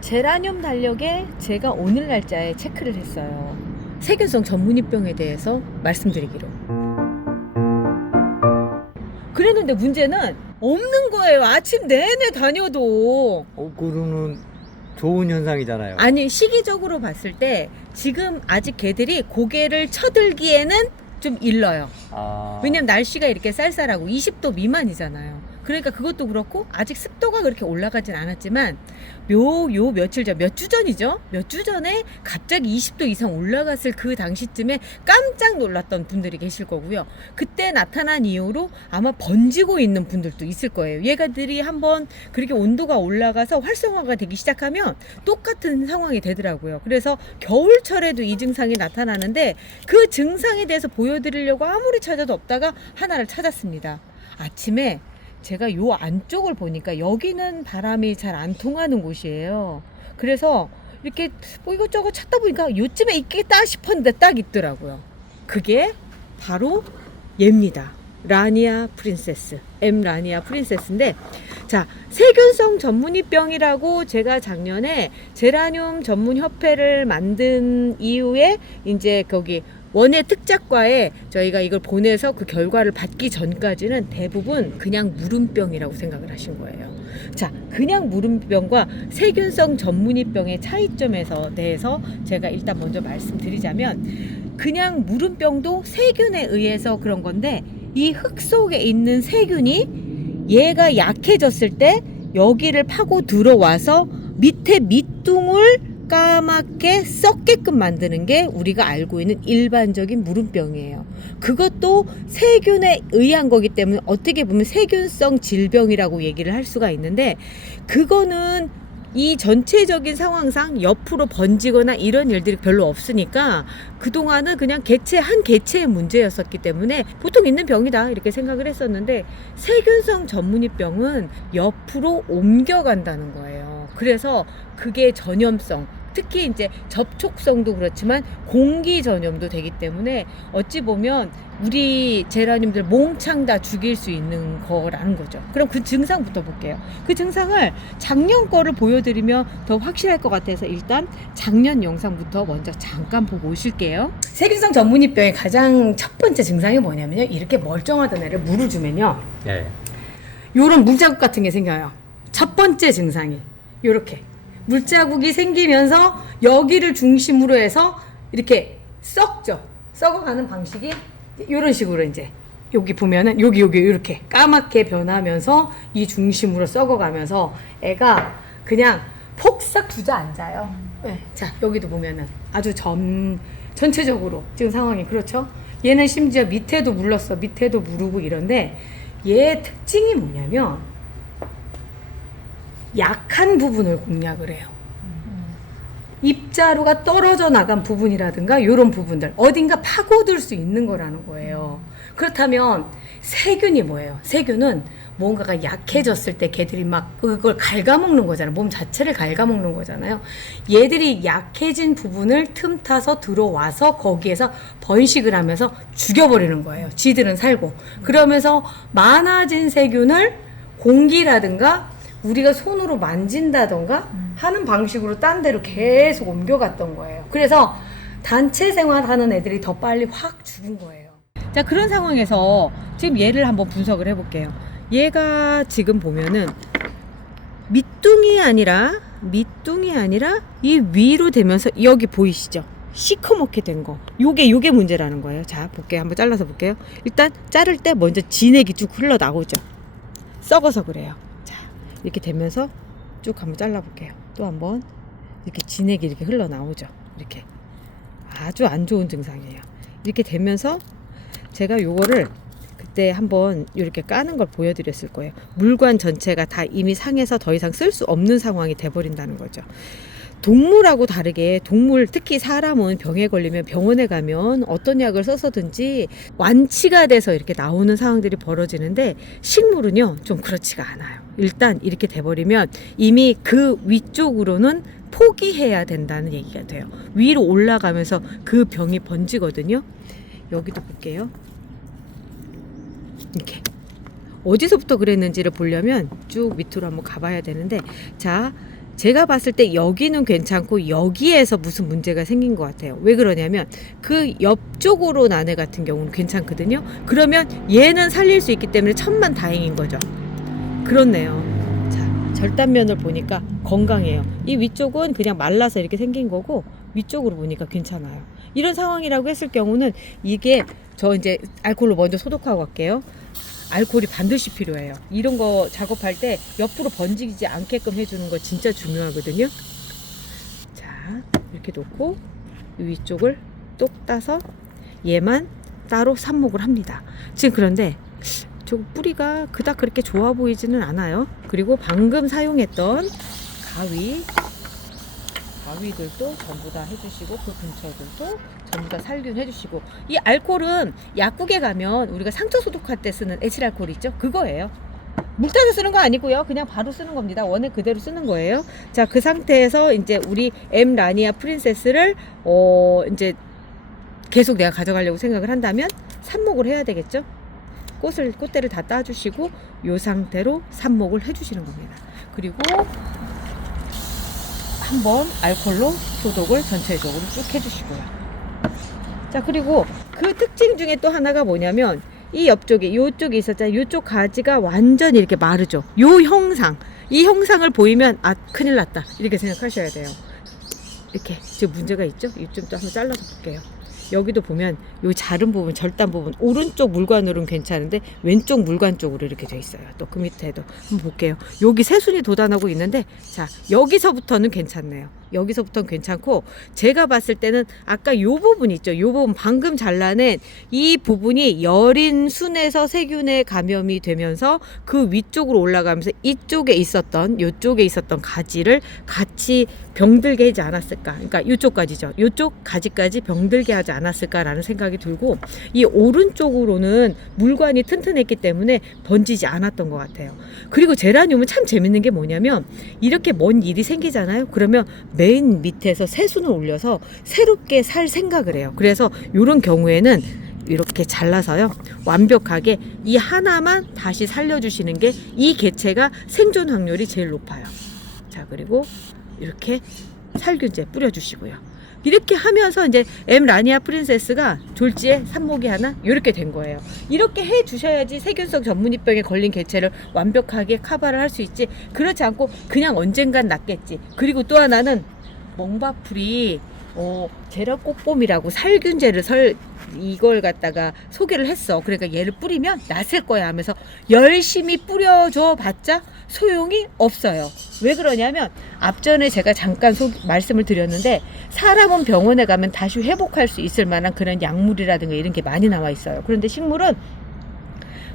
제라늄 달력에 제가 오늘 날짜에 체크를 했어요. 세균성 전문이병에 대해서 말씀드리기로. 그랬는데 문제는 없는 거예요. 아침 내내 다녀도. 그러면 좋은 현상이잖아요. 아니, 시기적으로 봤을 때 지금 아직 개들이 고개를 쳐들기에는 좀 일러요. 왜냐면 날씨가 이렇게 쌀쌀하고 20도 미만이잖아요. 그러니까 그것도 그렇고 아직 습도가 그렇게 올라가진 않았지만 며칠 전, 몇 주 전이죠? 몇 주 전에 갑자기 20도 이상 올라갔을 그 당시쯤에 깜짝 놀랐던 분들이 계실 거고요. 그때 나타난 이후로 아마 번지고 있는 분들도 있을 거예요. 얘가들이 한번 그렇게 온도가 올라가서 활성화가 되기 시작하면 똑같은 상황이 되더라고요. 그래서 겨울철에도 이 증상이 나타나는데 그 증상에 대해서 보여드리려고 아무리 찾아도 없다가 하나를 찾았습니다. 아침에 제가 요 안쪽을 보니까 여기는 바람이 잘 안 통하는 곳이에요. 그래서 이렇게 뭐 이것저것 찾다 보니까 요쯤에 있겠다 싶었는데 딱 있더라고요. 그게 바로 얘입니다. 라니아 프린세스, M 라니아 프린세스인데, 자, 세균성 전문이병이라고 제가 작년에 제라늄 전문협회를 만든 이후에 이제 거기 원예 특작과에 저희가 이걸 보내서 그 결과를 받기 전까지는 대부분 그냥 물음병이라고 생각을 하신 거예요. 자, 그냥 물음병과 세균성 전문이병의 차이점에 대해서 제가 일단 먼저 말씀드리자면, 그냥 물음병도 세균에 의해서 그런 건데, 이 흙 속에 있는 세균이 얘가 약해졌을 때 여기를 파고 들어와서 밑에 밑둥을 까맣게 썩게끔 만드는 게 우리가 알고 있는 일반적인 물음병이에요. 그것도 세균에 의한 거기 때문에 어떻게 보면 세균성 질병이라고 얘기를 할 수가 있는데, 그거는 이 전체적인 상황상 옆으로 번지거나 이런 일들이 별로 없으니까 그동안은 그냥 개체 한 개체의 문제였었기 때문에 보통 있는 병이다 이렇게 생각을 했었는데, 세균성 전문이병은 옆으로 옮겨간다는 거예요. 그래서 그게 전염성, 특히 이제 접촉성도 그렇지만 공기 전염도 되기 때문에 어찌 보면 우리 제라늄들 몽창 다 죽일 수 있는 거라는 거죠. 그럼 그 증상부터 볼게요. 그 증상을 작년 거를 보여드리면 더 확실할 것 같아서 일단 작년 영상부터 먼저 잠깐 보고 오실게요. 세균성 전문이병의 가장 첫 번째 증상이 뭐냐면요, 이렇게 멀쩡하던 애를 물을 주면요, 네. 요런 물자국 같은 게 생겨요. 첫 번째 증상이 요렇게 물자국이 생기면서 여기를 중심으로 해서 이렇게 썩죠. 썩어가는 방식이 이런 식으로 이제 여기 보면은 여기 이렇게 까맣게 변하면서 이 중심으로 썩어가면서 애가 그냥 폭삭 주저앉아요. 네. 자, 여기도 보면은 아주 전체적으로 지금 상황이 그렇죠. 얘는 심지어 밑에도 물렀어. 밑에도 무르고 이런데 얘의 특징이 뭐냐면 약한 부분을 공략을 해요. 입자루가 떨어져 나간 부분이라든가 이런 부분들 어딘가 파고들 수 있는 거라는 거예요. 그렇다면 세균이 뭐예요? 세균은 뭔가가 약해졌을 때 걔들이 막 그걸 갉아먹는 거잖아요. 몸 자체를 갉아먹는 거잖아요. 얘들이 약해진 부분을 틈타서 들어와서 거기에서 번식을 하면서 죽여버리는 거예요. 지들은 살고. 그러면서 많아진 세균을 공기라든가 우리가 손으로 만진다던가 하는 방식으로 딴 데로 계속 옮겨갔던 거예요. 그래서 단체 생활하는 애들이 더 빨리 확 죽은 거예요. 자, 그런 상황에서 지금 얘를 한번 분석을 해볼게요. 얘가 지금 보면은 밑둥이 아니라 이 위로 되면서 여기 보이시죠? 시커멓게 된 거. 요게 문제라는 거예요. 자, 볼게요. 한번 잘라서 볼게요. 일단 자를 때 먼저 진액이 쭉 흘러나오죠. 썩어서 그래요. 이렇게 되면서 쭉 한번 잘라볼게요. 또 한번 이렇게 진액이 이렇게 흘러나오죠. 이렇게 아주 안 좋은 증상이에요. 이렇게 되면서 제가 요거를 그때 한번 이렇게 까는 걸 보여드렸을 거예요. 물관 전체가 다 이미 상해서 더 이상 쓸 수 없는 상황이 돼버린다는 거죠. 동물하고 다르게 동물, 특히 사람은 병에 걸리면 병원에 가면 어떤 약을 써서든지 완치가 돼서 이렇게 나오는 상황들이 벌어지는데, 식물은요 좀 그렇지가 않아요. 일단 이렇게 돼버리면 이미 그 위쪽으로는 포기해야 된다는 얘기가 돼요. 위로 올라가면서 그 병이 번지거든요. 여기도 볼게요. 이렇게 어디서부터 그랬는지를 보려면 쭉 밑으로 한번 가봐야 되는데, 자, 제가 봤을 때 여기는 괜찮고 여기에서 무슨 문제가 생긴 것 같아요. 왜 그러냐면 그 옆쪽으로 나네 같은 경우는 괜찮거든요. 그러면 얘는 살릴 수 있기 때문에 천만 다행인 거죠. 그렇네요. 자, 절단면을 보니까 건강해요. 이 위쪽은 그냥 말라서 이렇게 생긴 거고 위쪽으로 보니까 괜찮아요. 이런 상황이라고 했을 경우는 이게 저 이제 알코올로 먼저 소독하고 갈게요. 알코올이 반드시 필요해요. 이런 거 작업할 때 옆으로 번지지 않게끔 해주는 거 진짜 중요하거든요. 자, 이렇게 놓고 이 위쪽을 똑 따서 얘만 따로 삽목을 합니다. 지금 그런데 저 뿌리가 그닥 그렇게 좋아 보이지는 않아요. 그리고 방금 사용했던 가위들도 전부 다 해주시고 그 근처들도 전부 다 살균 해주시고, 이 알코올은 약국에 가면 우리가 상처 소독할 때 쓰는 에틸 알코올 있죠? 그거예요. 물 타서 쓰는 거 아니고요. 그냥 바로 쓰는 겁니다. 원액 그대로 쓰는 거예요. 자, 그 상태에서 이제 우리 M 라니아 프린세스를 이제 계속 내가 가져가려고 생각을 한다면 삽목을 해야 되겠죠? 꽃대를 다 따주시고 이 상태로 삽목을 해주시는 겁니다. 그리고 한번 알코올로 소독을 전체적으로 쭉 해주시고요. 자, 그리고 그 특징 중에 또 하나가 뭐냐면 이 옆쪽에 요쪽에 있었잖아요. 요쪽 가지가 완전히 이렇게 마르죠. 이 형상을 보이면 아, 큰일 났다 이렇게 생각하셔야 돼요. 이렇게 지금 문제가 있죠? 이쪽 또 한번 잘라서 볼게요. 여기도 보면 요 자른 부분, 절단 부분, 오른쪽 물관으로는 괜찮은데 왼쪽 물관 쪽으로 이렇게 돼 있어요. 또 그 밑에도 한번 볼게요. 여기 새순이 돋아나고 있는데, 자, 여기서부터는 괜찮네요. 여기서부터는 괜찮고, 제가 봤을 때는 아까 요 부분 있죠. 요 부분 방금 잘라낸 이 부분이 여린 순에서 세균에 감염이 되면서 그 위쪽으로 올라가면서 요쪽에 있었던 가지를 같이 병들게 하지 않았을까. 그러니까 요쪽 가지죠. 요쪽 가지까지 병들게 하지 않았을까라는 생각이 들고, 이 오른쪽으로는 물관이 튼튼했기 때문에 번지지 않았던 것 같아요. 그리고 제라늄은 참 재밌는 게 뭐냐면 이렇게 먼 일이 생기잖아요. 그러면 맨 밑에서 새순을 올려서 새롭게 살 생각을 해요. 그래서 이런 경우에는 이렇게 잘라서요, 완벽하게 이 하나만 다시 살려주시는 게 이 개체가 생존 확률이 제일 높아요. 자, 그리고 이렇게 살균제 뿌려주시고요. 이렇게 하면서 이제 M 라니아 프린세스가 졸지에 삽목이 하나 이렇게 된 거예요. 이렇게 해 주셔야지 세균성 전문이병에 걸린 개체를 완벽하게 커버를 할 수 있지, 그렇지 않고 그냥 언젠간 낫겠지. 그리고 또 하나는 멍바풀이 제라꽃봄이라고 살균제를 이걸 갖다가 소개를 했어. 그러니까 얘를 뿌리면 낫을 거야 하면서 열심히 뿌려줘 봤자 소용이 없어요. 왜 그러냐면 앞전에 제가 잠깐 말씀을 드렸는데, 사람은 병원에 가면 다시 회복할 수 있을 만한 그런 약물이라든가 이런 게 많이 나와 있어요. 그런데 식물은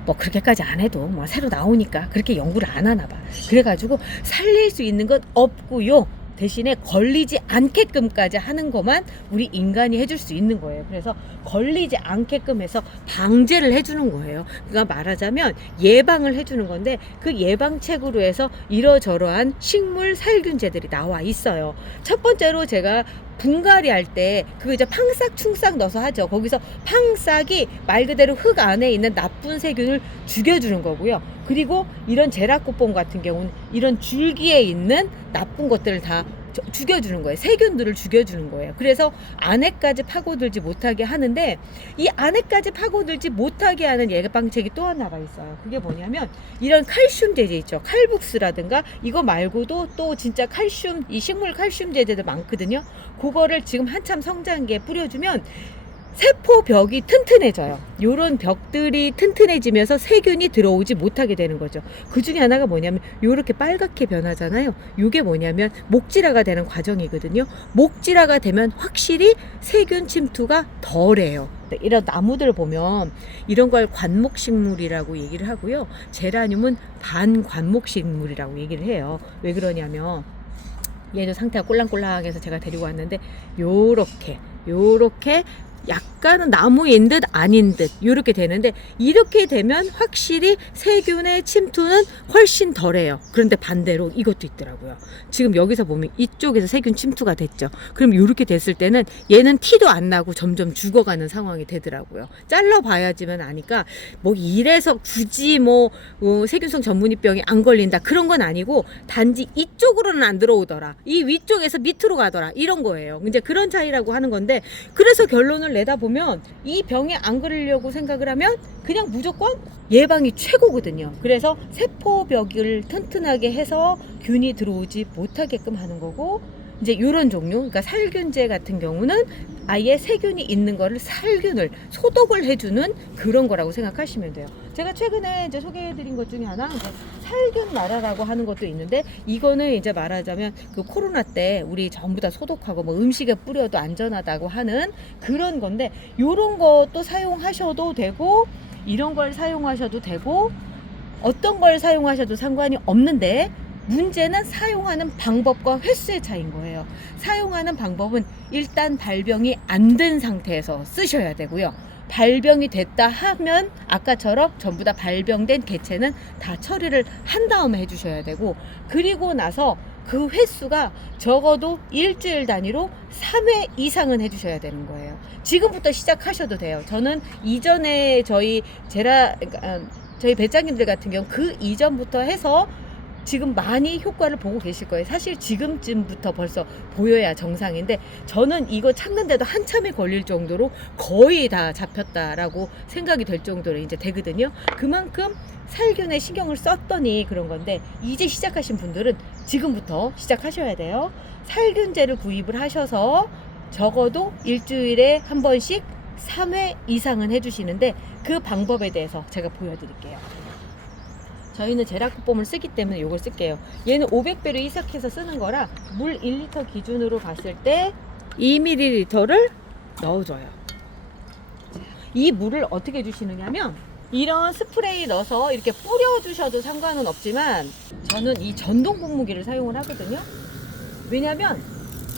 뭐 그렇게까지 안 해도 뭐 새로 나오니까 그렇게 연구를 안 하나 봐. 그래가지고 살릴 수 있는 건 없고요. 대신에 걸리지 않게끔까지 하는 것만 우리 인간이 해줄 수 있는 거예요. 그래서 걸리지 않게끔 해서 방제를 해주는 거예요. 그러니까 말하자면 예방을 해주는 건데, 그 예방책으로 해서 이러저러한 식물 살균제들이 나와 있어요. 첫 번째로 제가 분갈이 할 때 그거 이제 팡싹 충싹 넣어서 하죠. 거기서 팡싹이 말 그대로 흙 안에 있는 나쁜 세균을 죽여주는 거고요. 그리고 이런 제라꽃봄 같은 경우는 이런 줄기에 있는 나쁜 것들을 다 죽여주는 거예요. 세균들을 죽여주는 거예요. 그래서 안에까지 파고들지 못하게 하는데, 이 안에까지 파고들지 못하게 하는 예방책이 또 하나가 있어요. 그게 뭐냐면 이런 칼슘 제제 있죠. 칼북스라든가 이거 말고도 또 진짜 칼슘, 이 식물 칼슘 제제도 많거든요. 그거를 지금 한참 성장기에 뿌려주면 세포벽이 튼튼해져요. 요런 벽들이 튼튼해지면서 세균이 들어오지 못하게 되는 거죠. 그 중에 하나가 뭐냐면 요렇게 빨갛게 변하잖아요. 요게 뭐냐면 목질화가 되는 과정이거든요. 목질화가 되면 확실히 세균 침투가 덜해요. 이런 나무들 보면 이런 걸 관목식물이라고 얘기를 하고요. 제라늄은 반관목식물이라고 얘기를 해요. 왜 그러냐면 얘도 상태가 꼴랑꼴랑해서 제가 데리고 왔는데 요렇게 약간은 나무인 듯 아닌 듯 이렇게 되는데, 이렇게 되면 확실히 세균의 침투는 훨씬 덜해요. 그런데 반대로 이것도 있더라고요. 지금 여기서 보면 이쪽에서 세균 침투가 됐죠. 그럼 이렇게 됐을 때는 얘는 티도 안 나고 점점 죽어가는 상황이 되더라고요. 잘라봐야지만 아니까 뭐 이래서 굳이 뭐 세균성 전문이병이 안 걸린다 그런 건 아니고, 단지 이쪽으로는 안 들어오더라, 이 위쪽에서 밑으로 가더라, 이런 거예요. 이제 그런 차이라고 하는 건데, 그래서 결론을 내다보면 이 병에 안 걸리려고 생각을 하면 그냥 무조건 예방이 최고거든요. 그래서 세포벽을 튼튼하게 해서 균이 들어오지 못하게끔 하는 거고, 이제 이런 종류, 그러니까 살균제 같은 경우는 아예 세균이 있는 거를 살균을 소독을 해주는 그런 거라고 생각하시면 돼요. 제가 최근에 이제 소개해드린 것 중에 하나, 이제 살균 나라라고 하는 것도 있는데, 이거는 이제 말하자면 그 코로나 때 우리 전부 다 소독하고 뭐 음식에 뿌려도 안전하다고 하는 그런 건데, 요런 것도 사용하셔도 되고 이런 걸 사용하셔도 되고 어떤 걸 사용하셔도 상관이 없는데, 문제는 사용하는 방법과 횟수의 차이인 거예요. 사용하는 방법은 일단 발병이 안 된 상태에서 쓰셔야 되고요. 발병이 됐다 하면 아까처럼 전부 다 발병된 개체는 다 처리를 한 다음에 해주셔야 되고, 그리고 나서 그 횟수가 적어도 일주일 단위로 3회 이상은 해주셔야 되는 거예요. 지금부터 시작하셔도 돼요. 저는 이전에 저희 배짱님들 같은 경우 그 이전부터 해서 지금 많이 효과를 보고 계실 거예요. 사실 지금쯤부터 벌써 보여야 정상인데, 저는 이거 찾는데도 한참이 걸릴 정도로 거의 다 잡혔다라고 생각이 될 정도로 이제 되거든요. 그만큼 살균에 신경을 썼더니 그런 건데, 이제 시작하신 분들은 지금부터 시작하셔야 돼요. 살균제를 구입을 하셔서 적어도 일주일에 한 번씩 3회 이상은 해주시는데, 그 방법에 대해서 제가 보여드릴게요. 저희는 제라쿠폼을 쓰기 때문에 이걸 쓸게요. 얘는 500배를 이삭해서 쓰는 거라 물 1리터 기준으로 봤을 때 2ml를 넣어줘요. 이 물을 어떻게 주시느냐면, 이런 스프레이 넣어서 이렇게 뿌려주셔도 상관은 없지만, 저는 이 전동 분무기를 사용을 하거든요. 왜냐면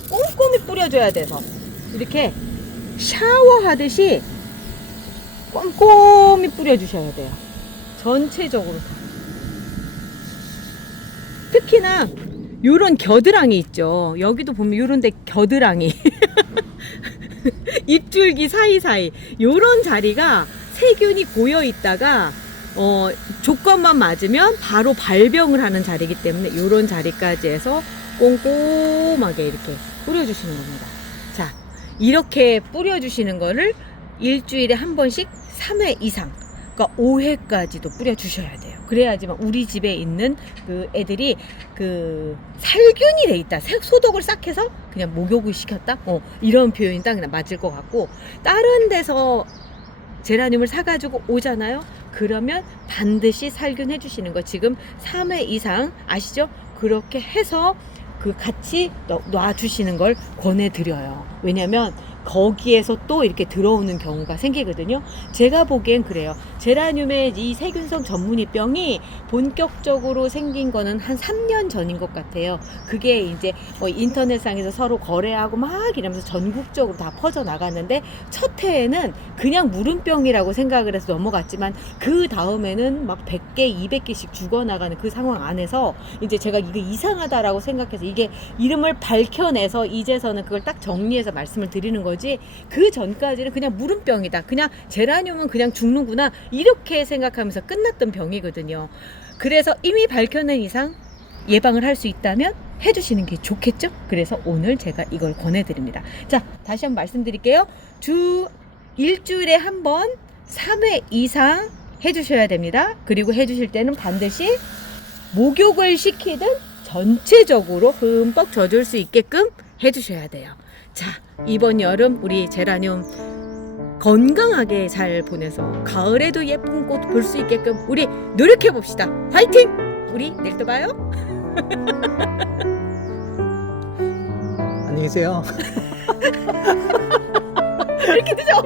꼼꼼히 뿌려줘야 돼서, 이렇게 샤워하듯이 꼼꼼히 뿌려주셔야 돼요. 전체적으로. 특히나 요런 겨드랑이 있죠. 여기도 보면 요런 데 겨드랑이 입줄기 사이사이 요런 자리가 세균이 고여 있다가 조건만 맞으면 바로 발병을 하는 자리이기 때문에 요런 자리까지 해서 꼼꼼하게 이렇게 뿌려주시는 겁니다. 자, 이렇게 뿌려주시는 거를 일주일에 한 번씩 3회 이상, 그러니까 5회까지도 뿌려주셔야 돼요. 그래야지만 우리 집에 있는 그 애들이 그 살균이 돼 있다, 소독을 싹 해서 그냥 목욕을 시켰다, 이런 표현이 딱 맞을 것 같고, 다른 데서 제라늄을 사가지고 오잖아요. 그러면 반드시 살균해 주시는 거 지금 3회 이상 아시죠? 그렇게 해서 그 같이 놔주시는 걸 권해드려요. 왜냐면 거기에서 또 이렇게 들어오는 경우가 생기거든요. 제가 보기엔 그래요. 제라늄의 이 세균성 전문이병이 본격적으로 생긴 거는 한 3년 전인 것 같아요. 그게 이제 뭐 인터넷상에서 서로 거래하고 막 이러면서 전국적으로 다 퍼져 나갔는데, 첫 해에는 그냥 물음병이라고 생각을 해서 넘어갔지만, 그 다음에는 막 100개, 200개씩 죽어나가는 그 상황 안에서 이제 제가 이게 이상하다라고 생각해서 이게 이름을 밝혀내서 이제서는 그걸 딱 정리해서 말씀을 드리는 거지, 그 전까지는 그냥 물음병이다, 그냥 제라늄은 그냥 죽는구나, 이렇게 생각하면서 끝났던 병이거든요. 그래서 이미 밝혀낸 이상 예방을 할 수 있다면 해주시는 게 좋겠죠? 그래서 오늘 제가 이걸 권해드립니다. 자, 다시 한번 말씀드릴게요. 일주일에 한 번 3회 이상 해주셔야 됩니다. 그리고 해주실 때는 반드시 목욕을 시키든 전체적으로 흠뻑 젖을 수 있게끔 해주셔야 돼요. 자, 이번 여름 우리 제라늄 건강하게 잘 보내서 가을에도 예쁜 꽃 볼 수 있게끔 우리 노력해 봅시다. 화이팅! 우리 내일 또 봐요. 안녕히 계세요. 이렇게 되죠?